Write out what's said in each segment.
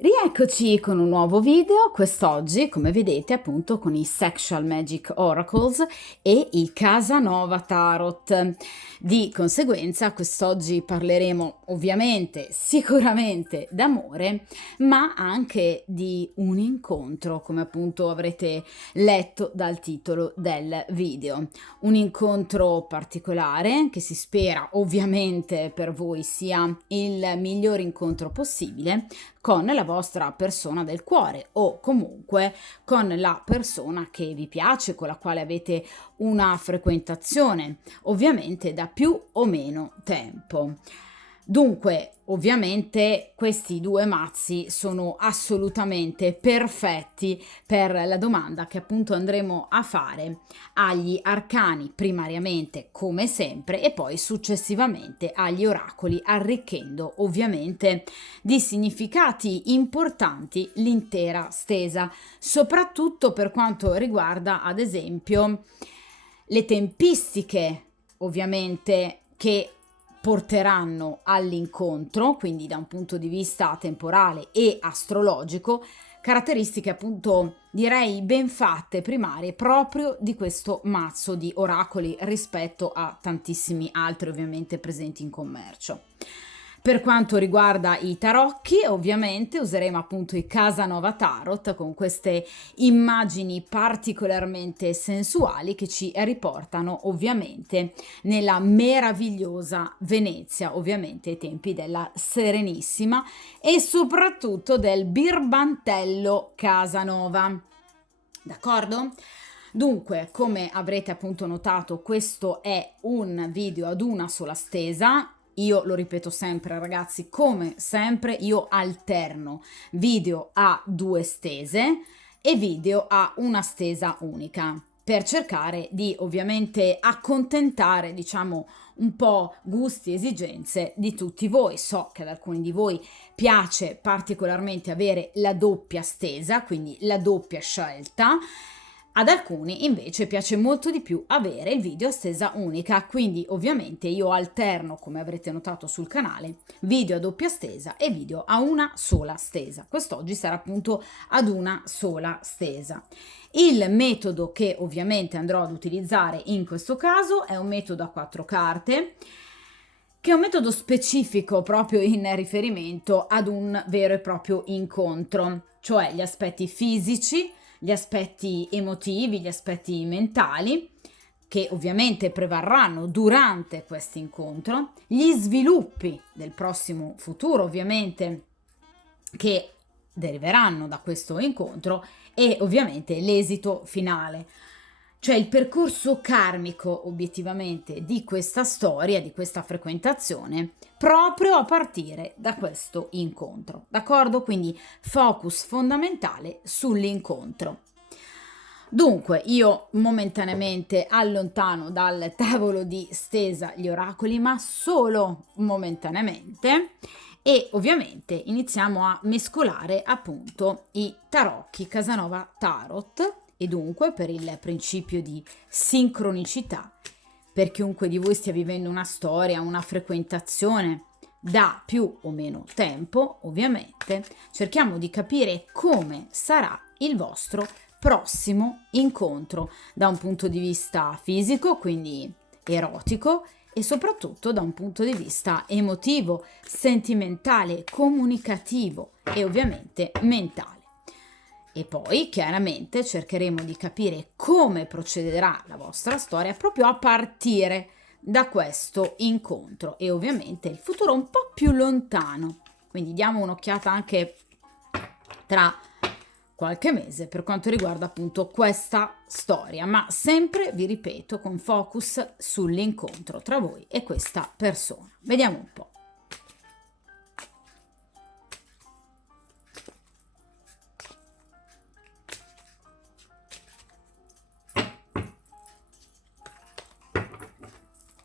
Rieccoci con un nuovo video, quest'oggi come vedete appunto con i Sexual Magic Oracles e il Casanova Tarot. Di conseguenza quest'oggi parleremo ovviamente, sicuramente d'amore, ma anche di un incontro, come appunto avrete letto dal titolo del video. Un incontro particolare che si spera ovviamente per voi sia il miglior incontro possibile con la vostra persona del cuore o comunque con la persona che vi piace, con la quale avete una frequentazione, ovviamente da più o meno tempo. Dunque, ovviamente questi due mazzi sono assolutamente perfetti per la domanda che appunto andremo a fare agli arcani primariamente come sempre e poi successivamente agli oracoli, arricchendo ovviamente di significati importanti l'intera stesa, soprattutto per quanto riguarda ad esempio le tempistiche ovviamente che porteranno all'incontro, quindi da un punto di vista temporale e astrologico, caratteristiche appunto direi ben fatte primarie proprio di questo mazzo di oracoli rispetto a tantissimi altri ovviamente presenti in commercio. Per quanto riguarda i tarocchi, ovviamente useremo appunto i Casanova Tarot con queste immagini particolarmente sensuali che ci riportano ovviamente nella meravigliosa Venezia, ovviamente ai tempi della Serenissima e soprattutto del birbantello Casanova. D'accordo? Dunque, come avrete appunto notato, questo è un video ad una sola stesa. Io lo ripeto sempre, ragazzi, come sempre io alterno video a due stese e video a una stesa unica per cercare di ovviamente accontentare, diciamo, un po' gusti e esigenze di tutti voi. So che ad alcuni di voi piace particolarmente avere la doppia stesa, quindi la doppia scelta. Ad alcuni invece piace molto di più avere il video a stesa unica, quindi ovviamente io alterno, come avrete notato sul canale, video a doppia stesa e video a una sola stesa. Quest'oggi sarà appunto ad una sola stesa. Il metodo che ovviamente andrò ad utilizzare in questo caso è un metodo a 4 carte, che è un metodo specifico proprio in riferimento ad un vero e proprio incontro, cioè gli aspetti fisici, gli aspetti emotivi, gli aspetti mentali, che ovviamente prevarranno durante questo incontro, gli sviluppi del prossimo futuro, ovviamente, che deriveranno da questo incontro e ovviamente l'esito finale. Cioè il percorso karmico obiettivamente di questa storia, di questa frequentazione, proprio a partire da questo incontro, d'accordo? Quindi focus fondamentale sull'incontro. Dunque io momentaneamente allontano dal tavolo di stesa gli oracoli, ma solo momentaneamente, e ovviamente iniziamo a mescolare appunto i tarocchi Casanova Tarot e dunque per il principio di sincronicità, per chiunque di voi stia vivendo una storia, una frequentazione da più o meno tempo, ovviamente cerchiamo di capire come sarà il vostro prossimo incontro da un punto di vista fisico, quindi erotico, e soprattutto da un punto di vista emotivo, sentimentale, comunicativo e ovviamente mentale. E poi chiaramente cercheremo di capire come procederà la vostra storia proprio a partire da questo incontro e ovviamente il futuro un po' più lontano. Quindi diamo un'occhiata anche tra qualche mese per quanto riguarda appunto questa storia, ma sempre, vi ripeto, con focus sull'incontro tra voi e questa persona. Vediamo un po'.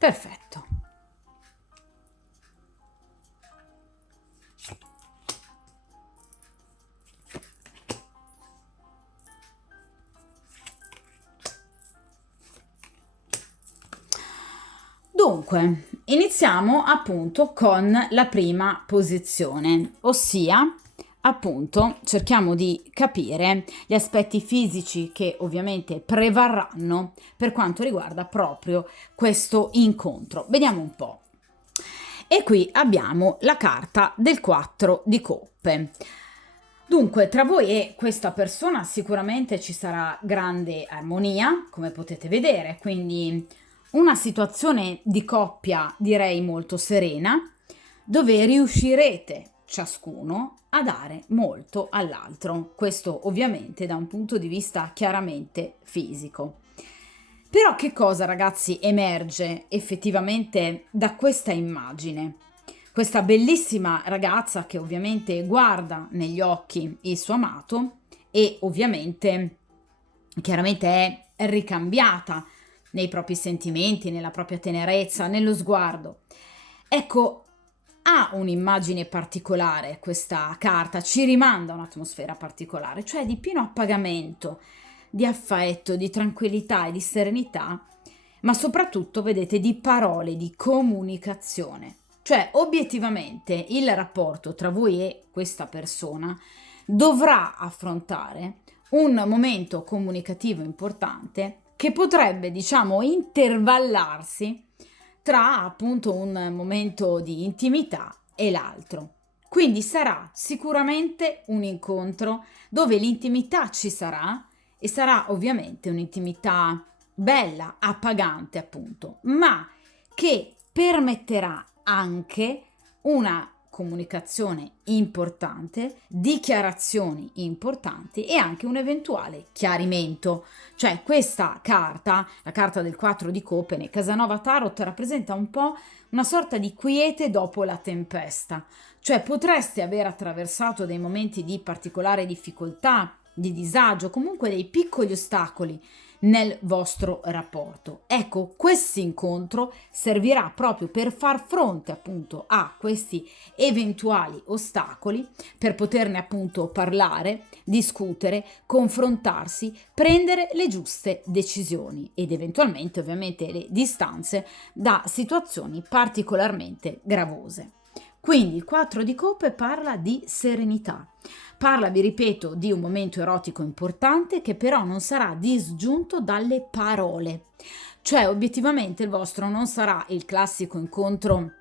Perfetto. Dunque, iniziamo appunto con la prima posizione, ossia appunto cerchiamo di capire gli aspetti fisici che ovviamente prevarranno per quanto riguarda proprio questo incontro. Vediamo un po'. E qui abbiamo la carta del 4 di coppe. Dunque, tra voi e questa persona sicuramente ci sarà grande armonia, come potete vedere, quindi una situazione di coppia direi molto serena, dove riuscirete ciascuno a dare molto all'altro, questo ovviamente da un punto di vista chiaramente fisico. Però che cosa, ragazzi, emerge effettivamente da questa immagine? Questa bellissima ragazza che ovviamente guarda negli occhi il suo amato e ovviamente chiaramente è ricambiata nei propri sentimenti, nella propria tenerezza, nello sguardo. Ecco, ha un'immagine particolare questa carta, ci rimanda a un'atmosfera particolare, cioè di pieno appagamento, di affetto, di tranquillità e di serenità, ma soprattutto, vedete, di parole, di comunicazione. Cioè, obiettivamente, il rapporto tra voi e questa persona dovrà affrontare un momento comunicativo importante che potrebbe, diciamo, intervallarsi tra appunto un momento di intimità e l'altro. Quindi sarà sicuramente un incontro dove l'intimità ci sarà e sarà ovviamente un'intimità bella, appagante appunto, ma che permetterà anche una comunicazione importante, dichiarazioni importanti e anche un eventuale chiarimento. Cioè questa carta, la carta del 4 di coppe nel Casanova Tarot, rappresenta un po' una sorta di quiete dopo la tempesta. Cioè potreste aver attraversato dei momenti di particolare difficoltà, di disagio, comunque dei piccoli ostacoli nel vostro rapporto. Ecco, questo incontro servirà proprio per far fronte appunto a questi eventuali ostacoli, per poterne appunto parlare, discutere, confrontarsi, prendere le giuste decisioni ed eventualmente ovviamente le distanze da situazioni particolarmente gravose. Quindi il 4 di coppe parla di serenità. Parla, vi ripeto, di un momento erotico importante che però non sarà disgiunto dalle parole. Cioè, obiettivamente il vostro non sarà il classico incontro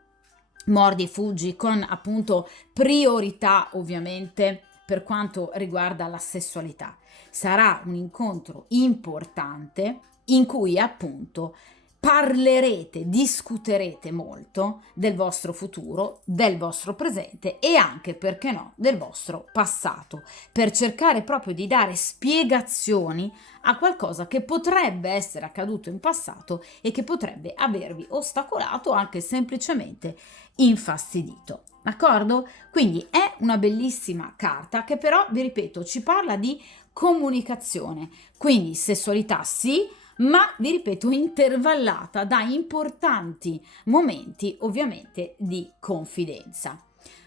mordi e fuggi con appunto priorità ovviamente per quanto riguarda la sessualità. Sarà un incontro importante in cui appunto parlerete, discuterete molto del vostro futuro, del vostro presente e anche, perché no, del vostro passato, per cercare proprio di dare spiegazioni a qualcosa che potrebbe essere accaduto in passato e che potrebbe avervi ostacolato o anche semplicemente infastidito. D'accordo? Quindi è una bellissima carta che però, vi ripeto, ci parla di comunicazione, quindi sessualità sì, ma vi ripeto intervallata da importanti momenti ovviamente di confidenza.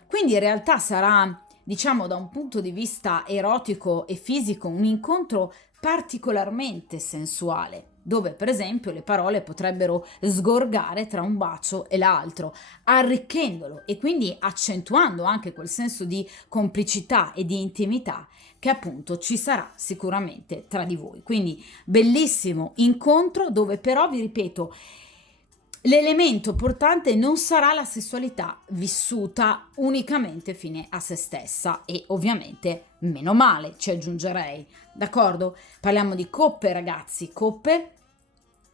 Quindi in realtà sarà, diciamo, da un punto di vista erotico e fisico un incontro particolarmente sensuale, dove per esempio le parole potrebbero sgorgare tra un bacio e l'altro, arricchendolo e quindi accentuando anche quel senso di complicità e di intimità che appunto ci sarà sicuramente tra di voi. Quindi bellissimo incontro dove però, vi ripeto, l'elemento portante non sarà la sessualità vissuta unicamente fine a se stessa e ovviamente meno male, ci aggiungerei, d'accordo? Parliamo di coppe, ragazzi, coppe,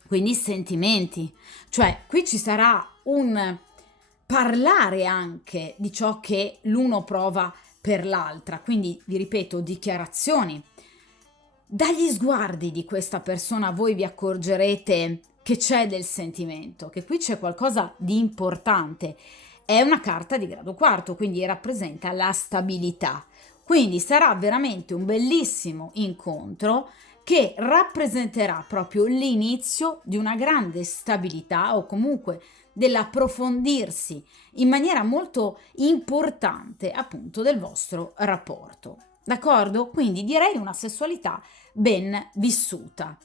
quindi sentimenti, cioè qui ci sarà un parlare anche di ciò che l'uno prova per l'altra, quindi vi ripeto, dichiarazioni. Dagli sguardi di questa persona voi vi accorgerete che c'è del sentimento, che qui c'è qualcosa di importante. È una carta di grado quarto, quindi rappresenta la stabilità. Quindi sarà veramente un bellissimo incontro che rappresenterà proprio l'inizio di una grande stabilità o comunque dell'approfondirsi in maniera molto importante appunto del vostro rapporto. D'accordo? Quindi direi una sessualità ben vissuta.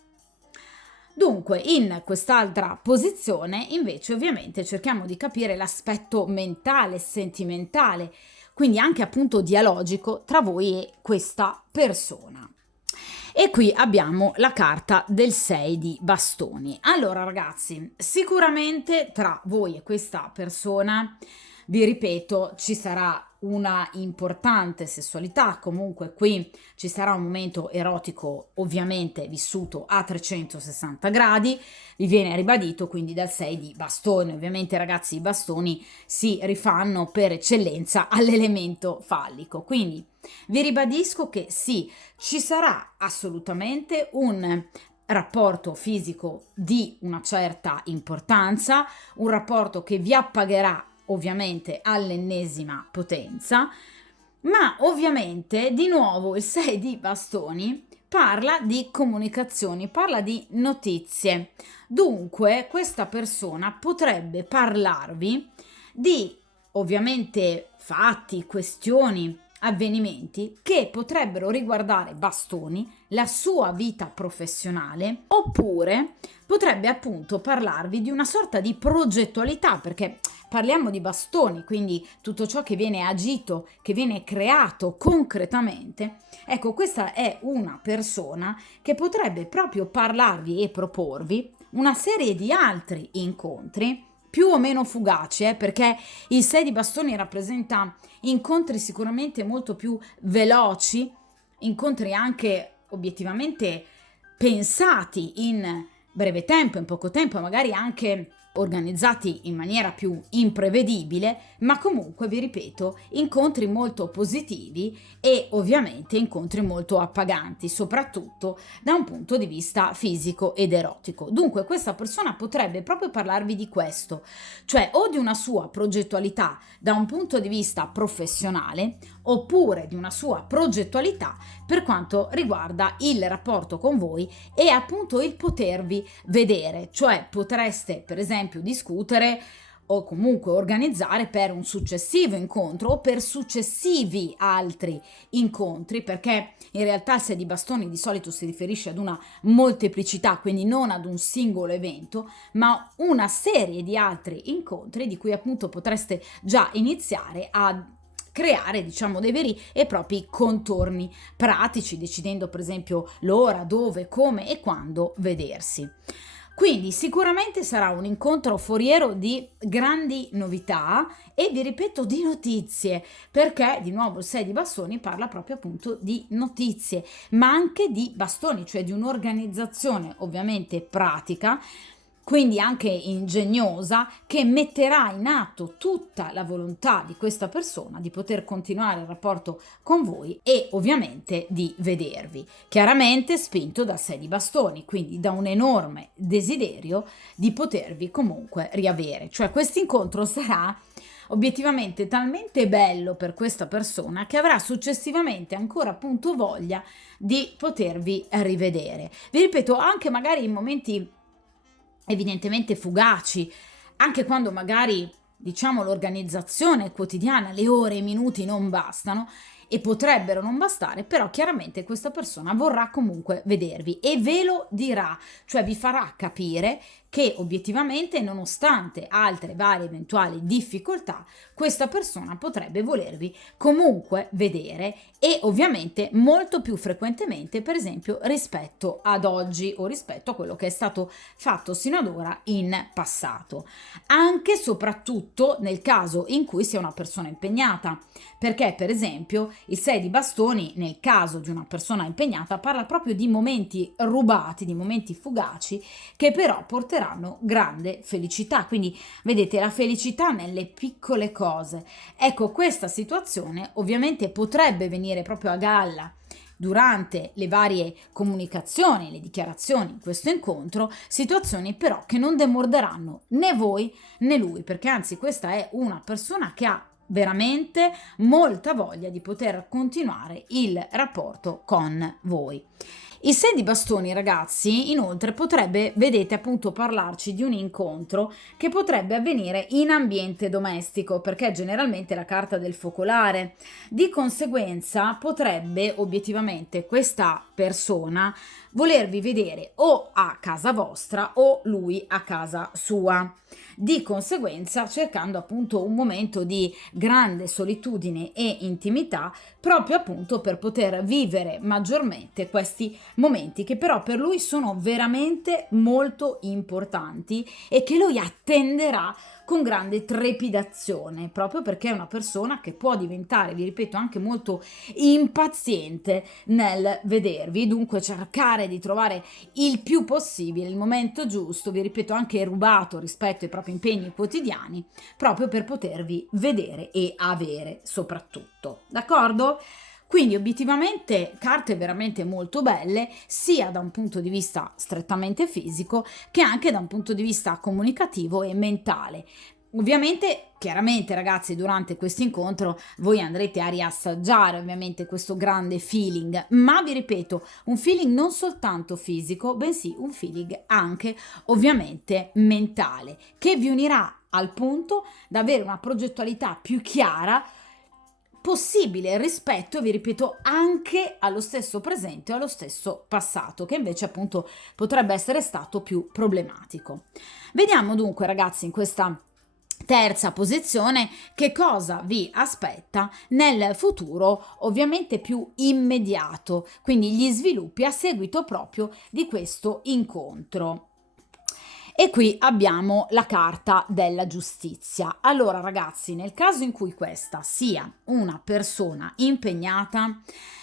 Dunque, in quest'altra posizione, invece, ovviamente cerchiamo di capire l'aspetto mentale, sentimentale, quindi anche appunto dialogico tra voi e questa persona. E qui abbiamo la carta del 6 di bastoni. Allora ragazzi, sicuramente tra voi e questa persona, vi ripeto, ci sarà una importante sessualità, comunque qui ci sarà un momento erotico ovviamente vissuto a 360 gradi, vi viene ribadito quindi dal 6 di bastoni. Ovviamente ragazzi i bastoni si rifanno per eccellenza all'elemento fallico, quindi vi ribadisco che sì, ci sarà assolutamente un rapporto fisico di una certa importanza, un rapporto che vi appagherà ovviamente all'ennesima potenza, ma ovviamente di nuovo il 6 di bastoni parla di comunicazioni, parla di notizie. Dunque questa persona potrebbe parlarvi di ovviamente fatti, questioni, avvenimenti che potrebbero riguardare bastoni, la sua vita professionale, oppure potrebbe appunto parlarvi di una sorta di progettualità, perché parliamo di bastoni, quindi tutto ciò che viene agito, che viene creato concretamente. Ecco, questa è una persona che potrebbe proprio parlarvi e proporvi una serie di altri incontri più o meno fugaci, perché il 6 di bastoni rappresenta incontri sicuramente molto più veloci, incontri anche obiettivamente pensati in breve tempo, in poco tempo, magari anche organizzati in maniera più imprevedibile, ma comunque vi ripeto, incontri molto positivi e ovviamente incontri molto appaganti, soprattutto da un punto di vista fisico ed erotico. Dunque questa persona potrebbe proprio parlarvi di questo, cioè o di una sua progettualità da un punto di vista professionale, oppure di una sua progettualità per quanto riguarda il rapporto con voi e appunto il potervi vedere, cioè potreste per esempio discutere o comunque organizzare per un successivo incontro o per successivi altri incontri, perché in realtà il 6 di bastoni di solito si riferisce ad una molteplicità, quindi non ad un singolo evento, ma una serie di altri incontri di cui appunto potreste già iniziare a creare, diciamo, dei veri e propri contorni pratici, decidendo per esempio l'ora, dove, come e quando vedersi. Quindi sicuramente sarà un incontro foriero di grandi novità e vi ripeto di notizie, perché di nuovo il 6 di bastoni parla proprio appunto di notizie, ma anche di bastoni, cioè di un'organizzazione ovviamente pratica, quindi anche ingegnosa, che metterà in atto tutta la volontà di questa persona di poter continuare il rapporto con voi e ovviamente di vedervi, chiaramente spinto da 6 di bastoni, quindi da un enorme desiderio di potervi comunque riavere. Cioè questo incontro sarà obiettivamente talmente bello per questa persona che avrà successivamente ancora appunto voglia di potervi rivedere. Vi ripeto, anche magari in momenti evidentemente fugaci, anche quando magari diciamo l'organizzazione quotidiana, le ore e i minuti non bastano e potrebbero non bastare, però chiaramente questa persona vorrà comunque vedervi e ve lo dirà, cioè vi farà capire che obiettivamente, nonostante altre varie eventuali difficoltà, questa persona potrebbe volervi comunque vedere e ovviamente molto più frequentemente, per esempio, rispetto ad oggi o rispetto a quello che è stato fatto sino ad ora in passato. Anche e soprattutto nel caso in cui sia una persona impegnata, perché per esempio il 6 di bastoni nel caso di una persona impegnata parla proprio di momenti rubati, di momenti fugaci che però porteranno grande felicità. Quindi vedete, la felicità nelle piccole cose. Ecco, questa situazione ovviamente potrebbe venire proprio a galla durante le varie comunicazioni, le dichiarazioni in questo incontro, situazioni però che non demorderanno né voi né lui, perché anzi questa è una persona che ha veramente molta voglia di poter continuare il rapporto con voi. Il 6 di bastoni, ragazzi, inoltre potrebbe, vedete, appunto parlarci di un incontro che potrebbe avvenire in ambiente domestico, perché generalmente è la carta del focolare. Di conseguenza potrebbe obiettivamente questa persona volervi vedere o a casa vostra o lui a casa sua. Di conseguenza cercando appunto un momento di grande solitudine e intimità, proprio appunto per poter vivere maggiormente questi momenti che però per lui sono veramente molto importanti e che lui attenderà con grande trepidazione, proprio perché è una persona che può diventare, vi ripeto, anche molto impaziente nel vedervi, dunque cercare di trovare il più possibile il momento giusto, vi ripeto, anche rubato rispetto ai propri impegni quotidiani, proprio per potervi vedere e avere soprattutto, d'accordo? Quindi obiettivamente carte veramente molto belle, sia da un punto di vista strettamente fisico che anche da un punto di vista comunicativo e mentale. Ovviamente, chiaramente ragazzi, durante questo incontro voi andrete a riassaggiare ovviamente questo grande feeling, ma vi ripeto, un feeling non soltanto fisico, bensì un feeling anche ovviamente mentale, che vi unirà al punto da avere una progettualità più chiara possibile rispetto, vi ripeto, anche allo stesso presente o allo stesso passato, che invece appunto potrebbe essere stato più problematico. Vediamo dunque, ragazzi, in questa terza posizione che cosa vi aspetta nel futuro ovviamente più immediato, quindi gli sviluppi a seguito proprio di questo incontro. E qui abbiamo la carta della giustizia. Allora, ragazzi, nel caso in cui questa sia una persona impegnata,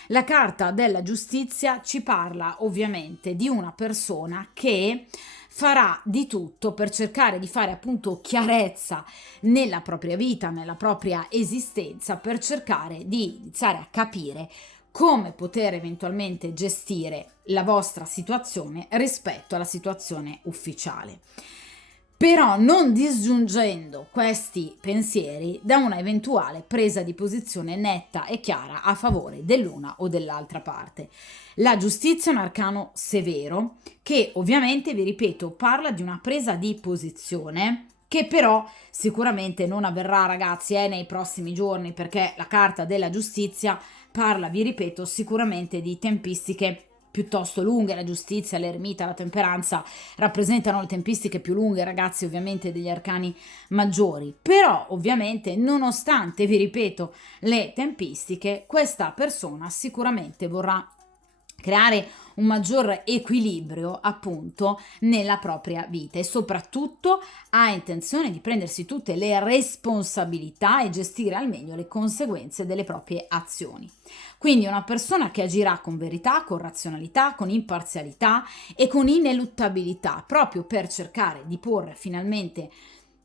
la carta della giustizia ci parla ovviamente di una persona che farà di tutto per cercare di fare appunto chiarezza nella propria vita, nella propria esistenza, per cercare di iniziare a capire come poter eventualmente gestire la vostra situazione rispetto alla situazione ufficiale, però non disgiungendo questi pensieri da una eventuale presa di posizione netta e chiara a favore dell'una o dell'altra parte. La giustizia è un arcano severo che ovviamente, vi ripeto, parla di una presa di posizione che però sicuramente non avverrà, ragazzi, nei prossimi giorni, perché la carta della giustizia parla, vi ripeto, sicuramente di tempistiche piuttosto lunghe. La giustizia, l'eremita, la temperanza rappresentano le tempistiche più lunghe, ragazzi, ovviamente degli arcani maggiori, però ovviamente nonostante, vi ripeto, le tempistiche, questa persona sicuramente vorrà creare un maggior equilibrio appunto nella propria vita e soprattutto ha intenzione di prendersi tutte le responsabilità e gestire al meglio le conseguenze delle proprie azioni. Quindi una persona che agirà con verità, con razionalità, con imparzialità e con ineluttabilità, proprio per cercare di porre finalmente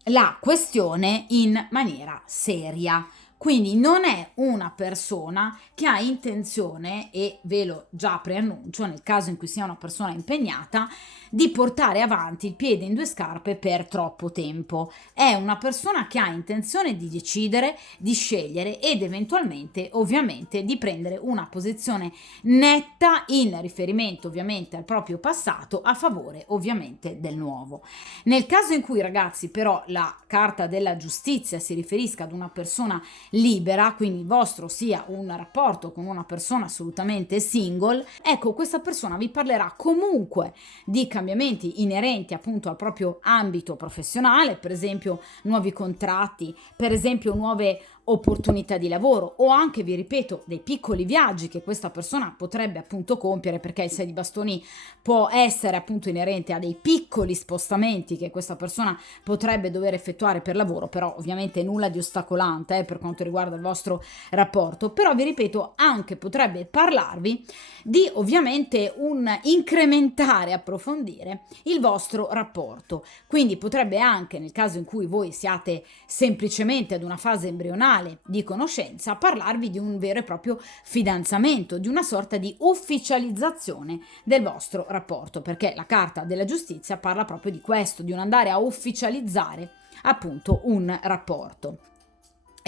la questione in maniera seria. Quindi non è una persona che ha intenzione, e ve lo già preannuncio nel caso in cui sia una persona impegnata, di portare avanti il piede in due scarpe per troppo tempo. È una persona che ha intenzione di decidere, di scegliere ed eventualmente ovviamente di prendere una posizione netta in riferimento ovviamente al proprio passato a favore ovviamente del nuovo. Nel caso in cui, ragazzi, però la carta della giustizia si riferisca ad una persona libera, quindi il vostro sia un rapporto con una persona assolutamente single, ecco, questa persona vi parlerà comunque di cambiamenti inerenti appunto al proprio ambito professionale, per esempio nuovi contratti, per esempio nuove opportunità di lavoro o anche, vi ripeto, dei piccoli viaggi che questa persona potrebbe appunto compiere, perché il 6 di bastoni può essere appunto inerente a dei piccoli spostamenti che questa persona potrebbe dover effettuare per lavoro, però ovviamente nulla di ostacolante per quanto riguarda il vostro rapporto. Però vi ripeto, anche potrebbe parlarvi di ovviamente un incrementare, approfondire il vostro rapporto, quindi potrebbe anche, nel caso in cui voi siate semplicemente ad una fase embrionale di conoscenza, parlarvi di un vero e proprio fidanzamento, di una sorta di ufficializzazione del vostro rapporto, perché la carta della giustizia parla proprio di questo, di un andare a ufficializzare appunto un rapporto.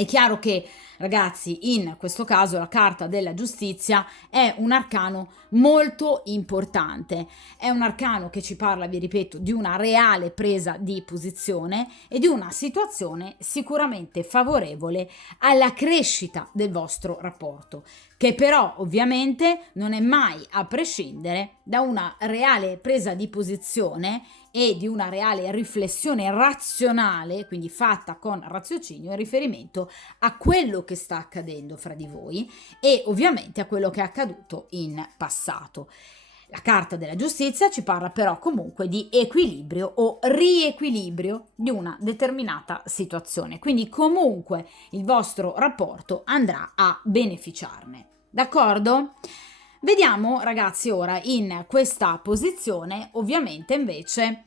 È chiaro che, ragazzi, in questo caso la carta della giustizia è un arcano molto importante. È un arcano che ci parla, vi ripeto, di una reale presa di posizione e di una situazione sicuramente favorevole alla crescita del vostro rapporto, che però ovviamente non è mai a prescindere da una reale presa di posizione e di una reale riflessione razionale, quindi fatta con raziocinio in riferimento a quello che sta accadendo fra di voi e ovviamente a quello che è accaduto in passato. La carta della giustizia ci parla però comunque di equilibrio o riequilibrio di una determinata situazione, quindi comunque il vostro rapporto andrà a beneficiarne. D'accordo? Vediamo, ragazzi, ora in questa posizione, ovviamente invece,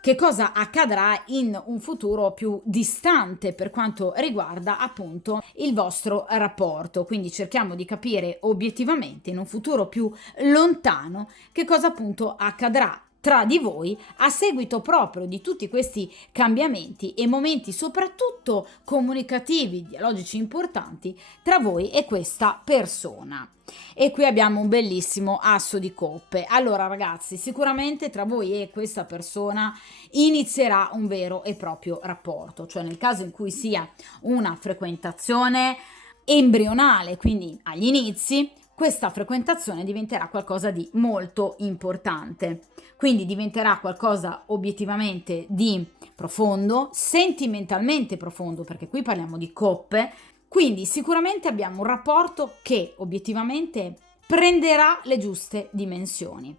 che cosa accadrà in un futuro più distante per quanto riguarda appunto il vostro rapporto. Quindi cerchiamo di capire obiettivamente in un futuro più lontano che cosa appunto accadrà tra di voi a seguito proprio di tutti questi cambiamenti e momenti soprattutto comunicativi, dialogici importanti tra voi e questa persona. E qui abbiamo un bellissimo asso di coppe. Allora ragazzi, sicuramente tra voi e questa persona inizierà un vero e proprio rapporto, cioè nel caso in cui sia una frequentazione embrionale, quindi agli inizi, questa frequentazione diventerà qualcosa di molto importante. Quindi diventerà qualcosa obiettivamente di profondo, sentimentalmente profondo, perché qui parliamo di coppe. Quindi sicuramente abbiamo un rapporto che obiettivamente prenderà le giuste dimensioni.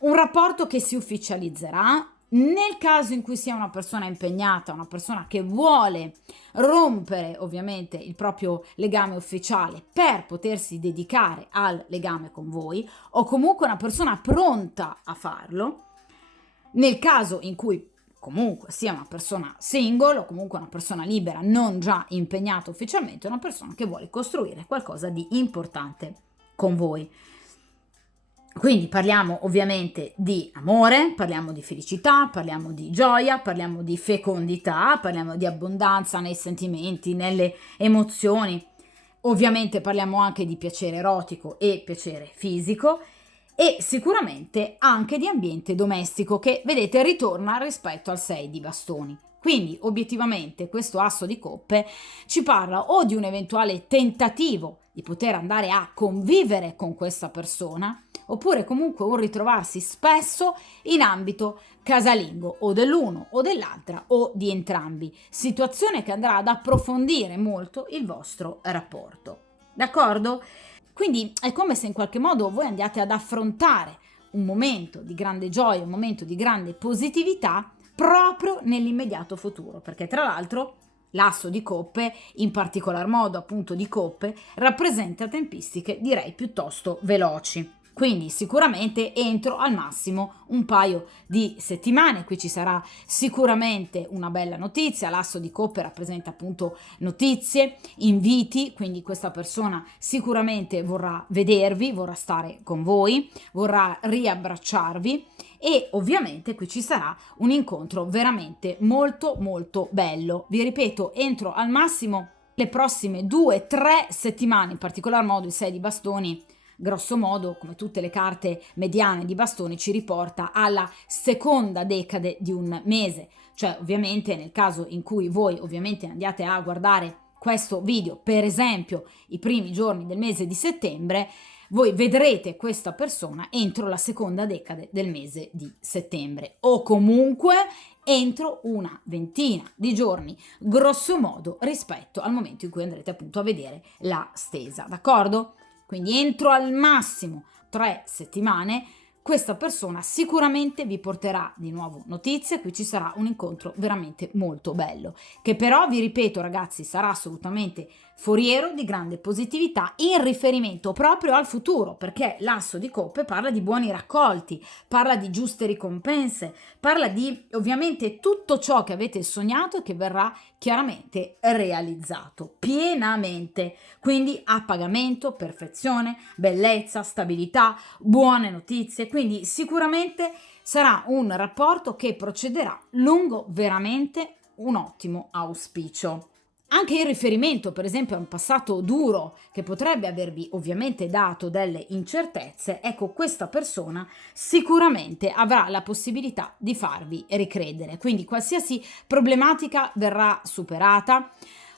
Un rapporto che si ufficializzerà nel caso in cui sia una persona impegnata, una persona che vuole rompere ovviamente il proprio legame ufficiale per potersi dedicare al legame con voi, o comunque una persona pronta a farlo. Nel caso in cui comunque sia una persona single o comunque una persona libera, non già impegnata ufficialmente, una persona che vuole costruire qualcosa di importante con voi. Quindi parliamo ovviamente di amore, parliamo di felicità, parliamo di gioia, parliamo di fecondità, parliamo di abbondanza nei sentimenti, nelle emozioni. Ovviamente parliamo anche di piacere erotico e piacere fisico e sicuramente anche di ambiente domestico che, vedete, ritorna rispetto al 6 di bastoni. Quindi obiettivamente questo asso di coppe ci parla o di un eventuale tentativo di poter andare a convivere con questa persona, oppure comunque un ritrovarsi spesso in ambito casalingo o dell'uno o dell'altra o di entrambi, situazione che andrà ad approfondire molto il vostro rapporto. D'accordo? Quindi è come se in qualche modo voi andiate ad affrontare un momento di grande gioia, un momento di grande positività proprio nell'immediato futuro, perché tra l'altro l'asso di coppe, in particolar modo appunto di coppe, rappresenta tempistiche direi piuttosto veloci. Quindi sicuramente entro al massimo un paio di settimane, qui ci sarà sicuramente una bella notizia, l'asso di coppe rappresenta appunto notizie, inviti, quindi questa persona sicuramente vorrà vedervi, vorrà stare con voi, vorrà riabbracciarvi e ovviamente qui ci sarà un incontro veramente molto molto bello. Vi ripeto, entro al massimo le prossime 2-3 settimane, in particolar modo il 6 di bastoni, grosso modo, come tutte le carte mediane di bastoni, ci riporta alla seconda decade di un mese, cioè ovviamente nel caso in cui voi ovviamente andiate a guardare questo video, per esempio i primi giorni del mese di settembre, voi vedrete questa persona entro la seconda decade del mese di settembre o comunque entro una ventina di giorni, grosso modo, rispetto al momento in cui andrete appunto a vedere la stesa, d'accordo? Quindi entro al massimo 3 settimane questa persona sicuramente vi porterà di nuovo notizie, qui ci sarà un incontro veramente molto bello, che però vi ripeto ragazzi sarà assolutamente foriero di grande positività in riferimento proprio al futuro, perché l'asso di coppe parla di buoni raccolti, parla di giuste ricompense, parla di ovviamente tutto ciò che avete sognato e che verrà chiaramente realizzato pienamente, quindi a pagamento, perfezione, bellezza, stabilità, buone notizie, quindi sicuramente sarà un rapporto che procederà lungo veramente un ottimo auspicio. Anche in riferimento, per esempio, a un passato duro che potrebbe avervi ovviamente dato delle incertezze, ecco, questa persona sicuramente avrà la possibilità di farvi ricredere. Quindi qualsiasi problematica verrà superata,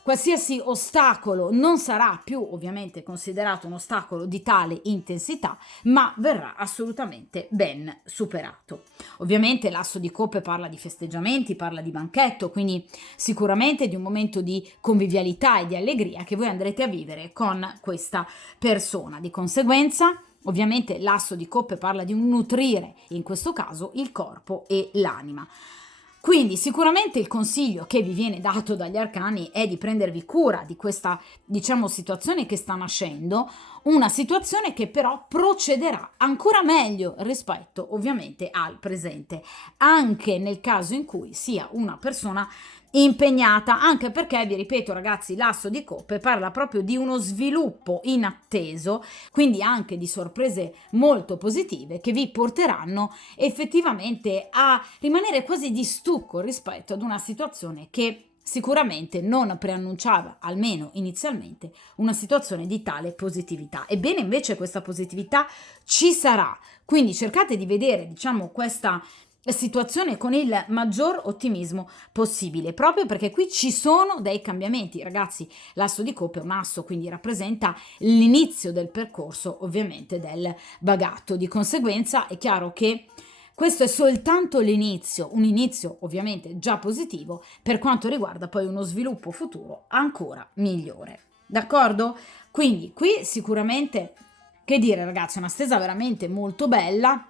qualsiasi ostacolo non sarà più ovviamente considerato un ostacolo di tale intensità, ma verrà assolutamente ben superato. Ovviamente l'asso di coppe parla di festeggiamenti, parla di banchetto, quindi sicuramente di un momento di convivialità e di allegria che voi andrete a vivere con questa persona. Di conseguenza, ovviamente l'asso di coppe parla di un nutrire, in questo caso, il corpo e l'anima. Quindi sicuramente il consiglio che vi viene dato dagli arcani è di prendervi cura di questa, diciamo, situazione che sta nascendo, una situazione che però procederà ancora meglio rispetto ovviamente al presente, anche nel caso in cui sia una persona impegnata, anche perché, vi ripeto ragazzi, l'asso di coppe parla proprio di uno sviluppo inatteso, quindi anche di sorprese molto positive che vi porteranno effettivamente a rimanere quasi di stucco rispetto ad una situazione che sicuramente non preannunciava, almeno inizialmente, una situazione di tale positività. Ebbene, invece questa positività ci sarà, quindi cercate di vedere, diciamo, questa situazione con il maggior ottimismo possibile, proprio perché qui ci sono dei cambiamenti. Ragazzi, l'asso di coppe è un asso, quindi rappresenta l'inizio del percorso ovviamente del bagatto. Di conseguenza è chiaro che questo è soltanto l'inizio, un inizio ovviamente già positivo per quanto riguarda poi uno sviluppo futuro ancora migliore. D'accordo? Quindi qui sicuramente, che dire ragazzi, una stesa veramente molto bella,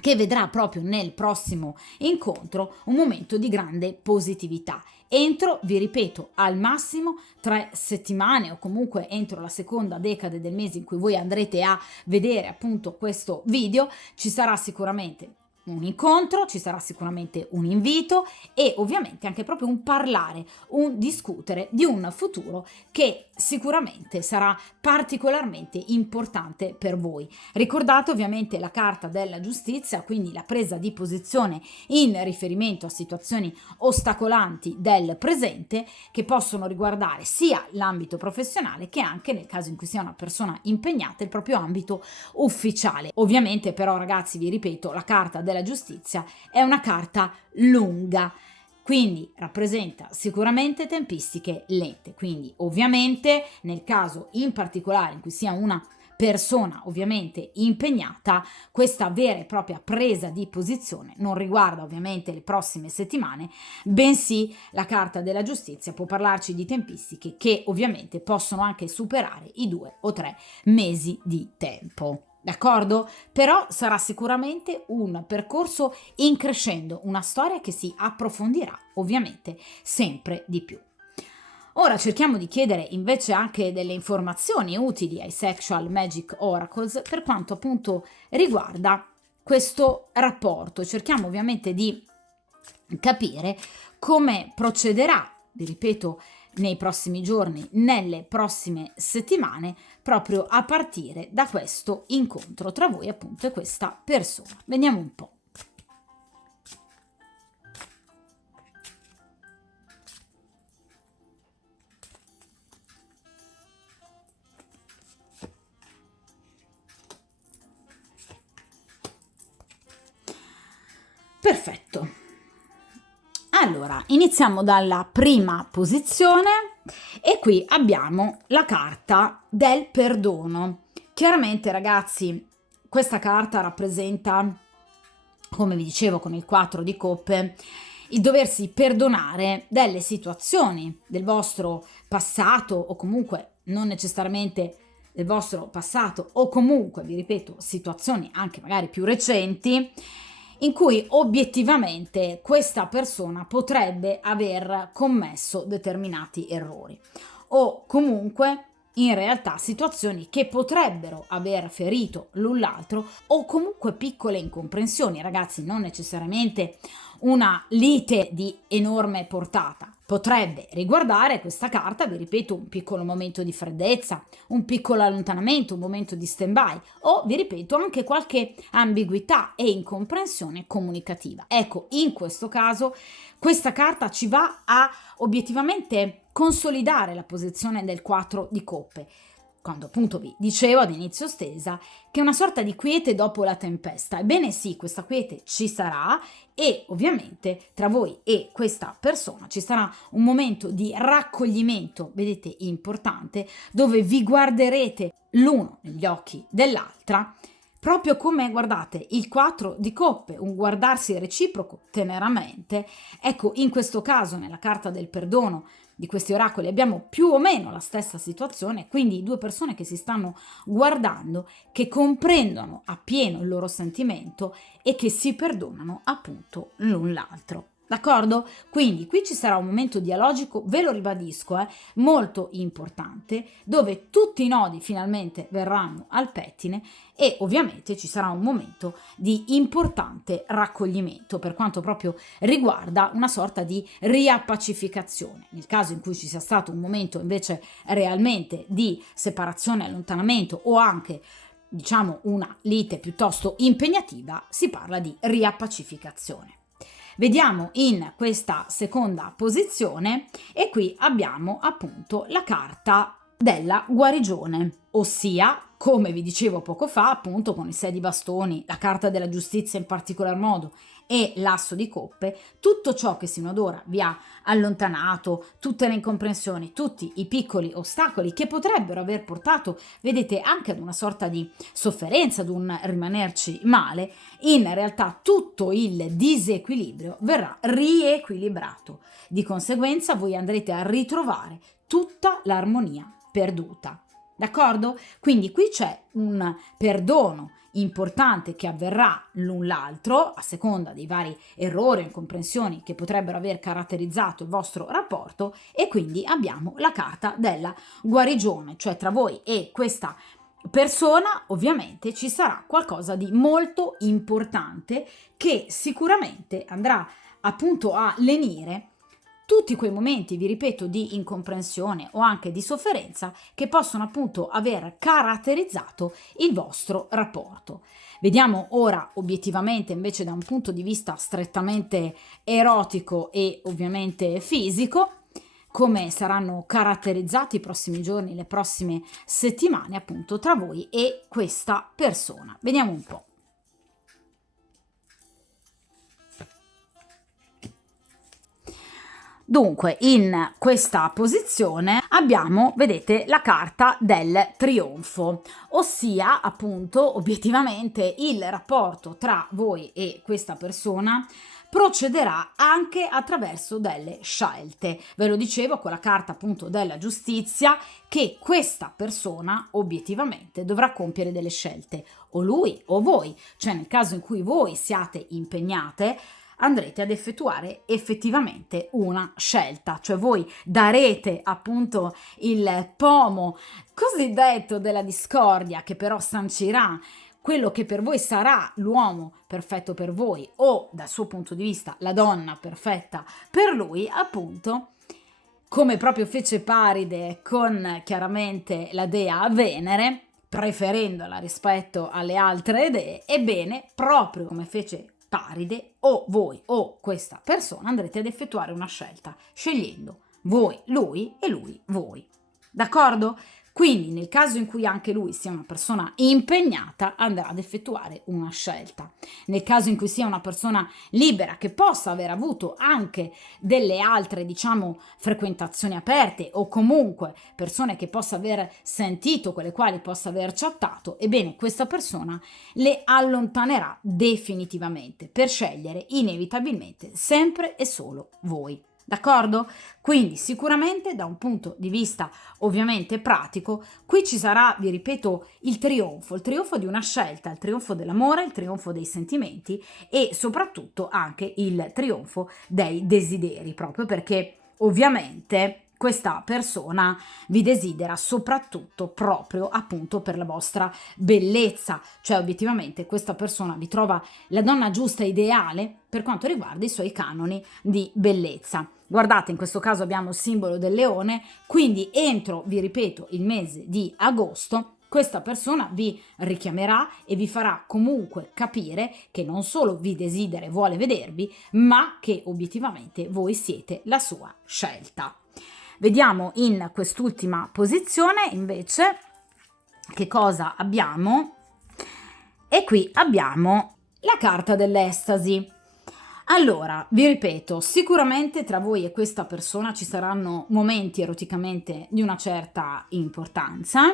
che vedrà proprio nel prossimo incontro un momento di grande positività. Entro, vi ripeto, al massimo 3 settimane o comunque entro la seconda decade del mese in cui voi andrete a vedere appunto questo video, ci sarà sicuramente un incontro, ci sarà sicuramente un invito e ovviamente anche proprio un parlare, un discutere di un futuro che sicuramente sarà particolarmente importante per voi. Ricordate ovviamente la carta della giustizia, quindi la presa di posizione in riferimento a situazioni ostacolanti del presente che possono riguardare sia l'ambito professionale che anche, nel caso in cui sia una persona impegnata, il proprio ambito ufficiale. Ovviamente però ragazzi, vi ripeto, la carta della giustizia è una carta lunga, quindi rappresenta sicuramente tempistiche lente, quindi ovviamente nel caso in particolare in cui sia una persona ovviamente impegnata, questa vera e propria presa di posizione non riguarda ovviamente le prossime settimane, bensì la carta della giustizia può parlarci di tempistiche che ovviamente possono anche superare i 2 o 3 mesi di tempo. D'accordo? Però sarà sicuramente un percorso in crescendo, una storia che si approfondirà ovviamente sempre di più. Ora cerchiamo di chiedere invece anche delle informazioni utili ai Sexual Magic Oracles per quanto appunto riguarda questo rapporto. Cerchiamo ovviamente di capire come procederà, vi ripeto, nei prossimi giorni, nelle prossime settimane, proprio a partire da questo incontro tra voi appunto e questa persona. Vediamo un po'. Perfetto. Allora, iniziamo dalla prima posizione e qui abbiamo la carta del perdono. Chiaramente, ragazzi, questa carta rappresenta, come vi dicevo con il 4 di coppe, il doversi perdonare delle situazioni del vostro passato o comunque non necessariamente del vostro passato o comunque, vi ripeto, situazioni anche magari più recenti in cui obiettivamente questa persona potrebbe aver commesso determinati errori o comunque in realtà situazioni che potrebbero aver ferito l'un l'altro o comunque piccole incomprensioni, ragazzi, non necessariamente una lite di enorme portata, potrebbe riguardare questa carta, vi ripeto, un piccolo momento di freddezza, un piccolo allontanamento, un momento di stand-by o, vi ripeto, anche qualche ambiguità e incomprensione comunicativa. Ecco, in questo caso questa carta ci va a obiettivamente consolidare la posizione del 4 di coppe, quando appunto vi dicevo ad inizio stesa che è una sorta di quiete dopo la tempesta. Ebbene sì, questa quiete ci sarà e ovviamente tra voi e questa persona ci sarà un momento di raccoglimento, vedete, importante, dove vi guarderete l'uno negli occhi dell'altra, proprio come, guardate, il 4 di coppe, un guardarsi reciproco teneramente. Ecco, in questo caso, nella carta del perdono di questi oracoli abbiamo più o meno la stessa situazione, quindi due persone che si stanno guardando, che comprendono appieno il loro sentimento e che si perdonano appunto l'un l'altro. D'accordo? Quindi qui ci sarà un momento dialogico, ve lo ribadisco, molto importante, dove tutti i nodi finalmente verranno al pettine e ovviamente ci sarà un momento di importante raccoglimento per quanto proprio riguarda una sorta di riappacificazione. Nel caso in cui ci sia stato un momento invece realmente di separazione, allontanamento o anche diciamo una lite piuttosto impegnativa, si parla di riappacificazione. Vediamo in questa seconda posizione e qui abbiamo appunto la carta della guarigione, ossia, come vi dicevo poco fa, appunto con i 6 di bastoni, la carta della giustizia in particolar modo e l'asso di coppe, tutto ciò che sino ad ora vi ha allontanato, tutte le incomprensioni, tutti i piccoli ostacoli che potrebbero aver portato, vedete, anche ad una sorta di sofferenza, ad un rimanerci male, in realtà tutto il disequilibrio verrà riequilibrato. Di conseguenza voi andrete a ritrovare tutta l'armonia perduta. D'accordo? Quindi qui c'è un perdono importante che avverrà l'un l'altro a seconda dei vari errori o incomprensioni che potrebbero aver caratterizzato il vostro rapporto e quindi abbiamo la carta della guarigione, cioè tra voi e questa persona ovviamente ci sarà qualcosa di molto importante che sicuramente andrà appunto a lenire tutti quei momenti, vi ripeto, di incomprensione o anche di sofferenza che possono appunto aver caratterizzato il vostro rapporto. Vediamo ora obiettivamente invece da un punto di vista strettamente erotico e ovviamente fisico come saranno caratterizzati i prossimi giorni, le prossime settimane appunto tra voi e questa persona. Vediamo un po'. Dunque, in questa posizione abbiamo, vedete, la carta del trionfo, ossia appunto obiettivamente il rapporto tra voi e questa persona procederà anche attraverso delle scelte. Ve lo dicevo con la carta appunto della giustizia che questa persona obiettivamente dovrà compiere delle scelte, o lui o voi, cioè nel caso in cui voi siate impegnate andrete ad effettuare effettivamente una scelta, cioè voi darete appunto il pomo cosiddetto della discordia che però sancirà quello che per voi sarà l'uomo perfetto per voi o dal suo punto di vista la donna perfetta per lui, appunto, come proprio fece Paride con chiaramente la dea Venere, preferendola rispetto alle altre dee, ebbene, proprio come fece Paride, o voi o questa persona andrete ad effettuare una scelta, scegliendo voi lui e lui voi. D'accordo? Quindi nel caso in cui anche lui sia una persona impegnata andrà ad effettuare una scelta. Nel caso in cui sia una persona libera che possa aver avuto anche delle altre diciamo frequentazioni aperte o comunque persone che possa aver sentito, con le quali possa aver chattato, ebbene questa persona le allontanerà definitivamente per scegliere inevitabilmente sempre e solo voi. D'accordo? Quindi sicuramente da un punto di vista ovviamente pratico, qui ci sarà, vi ripeto, il trionfo di una scelta, il trionfo dell'amore, il trionfo dei sentimenti e soprattutto anche il trionfo dei desideri, proprio perché ovviamente questa persona vi desidera soprattutto proprio appunto per la vostra bellezza, cioè obiettivamente questa persona vi trova la donna giusta, ideale per quanto riguarda i suoi canoni di bellezza. Guardate, in questo caso abbiamo il simbolo del leone, quindi entro, vi ripeto, il mese di agosto, questa persona vi richiamerà e vi farà comunque capire che non solo vi desidera e vuole vedervi, ma che obiettivamente voi siete la sua scelta. Vediamo in quest'ultima posizione invece che cosa abbiamo. E qui abbiamo la carta dell'estasi. Allora, vi ripeto, sicuramente tra voi e questa persona ci saranno momenti eroticamente di una certa importanza,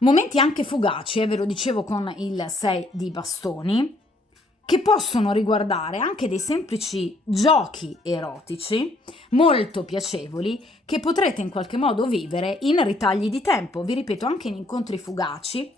momenti anche fugaci, ve lo dicevo con il 6 di bastoni, che possono riguardare anche dei semplici giochi erotici molto piacevoli che potrete in qualche modo vivere in ritagli di tempo, vi ripeto, anche in incontri fugaci,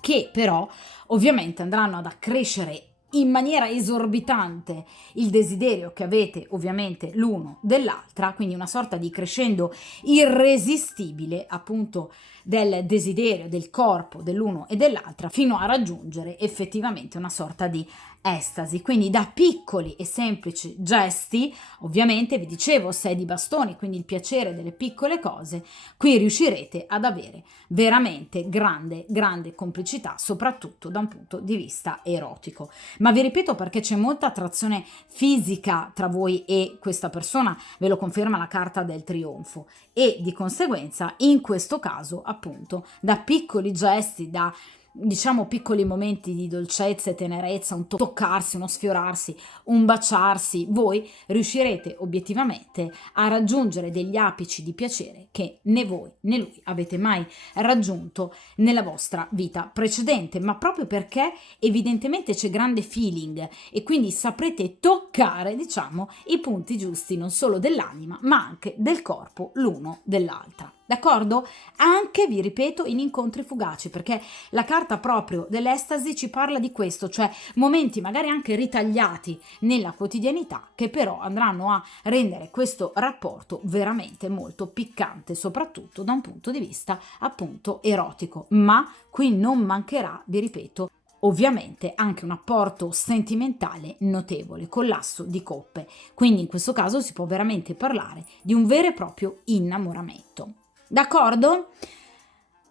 che però ovviamente andranno ad accrescere in maniera esorbitante il desiderio che avete ovviamente l'uno dell'altra, quindi una sorta di crescendo irresistibile appunto del desiderio del corpo dell'uno e dell'altra, fino a raggiungere effettivamente una sorta di estasi. Quindi da piccoli e semplici gesti, ovviamente vi dicevo 6 di bastoni, quindi il piacere delle piccole cose, qui riuscirete ad avere veramente grande complicità, soprattutto da un punto di vista erotico. Ma vi ripeto, perché c'è molta attrazione fisica tra voi e questa persona, ve lo conferma la carta del trionfo, e di conseguenza in questo caso appunto da piccoli gesti, da diciamo piccoli momenti di dolcezza e tenerezza, un toccarsi, uno sfiorarsi, un baciarsi, voi riuscirete obiettivamente a raggiungere degli apici di piacere che né voi né lui avete mai raggiunto nella vostra vita precedente, ma proprio perché evidentemente c'è grande feeling e quindi saprete toccare, diciamo, i punti giusti non solo dell'anima ma anche del corpo l'uno dell'altra. D'accordo? Anche, vi ripeto, in incontri fugaci, perché la carta proprio dell'estasi ci parla di questo, cioè momenti magari anche ritagliati nella quotidianità che però andranno a rendere questo rapporto veramente molto piccante, soprattutto da un punto di vista appunto erotico. Ma qui non mancherà, vi ripeto, ovviamente anche un apporto sentimentale notevole con l'asso di coppe, quindi in questo caso si può veramente parlare di un vero e proprio innamoramento. D'accordo?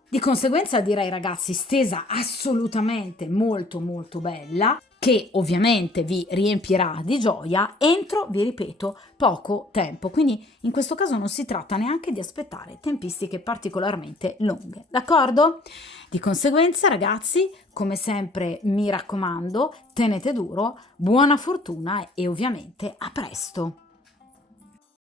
Di conseguenza direi, ragazzi, stesa assolutamente molto bella, che ovviamente vi riempirà di gioia entro, vi ripeto, poco tempo. Quindi in questo caso non si tratta neanche di aspettare tempistiche particolarmente lunghe, d'accordo? Di conseguenza, ragazzi, come sempre mi raccomando, tenete duro, buona fortuna e ovviamente a presto!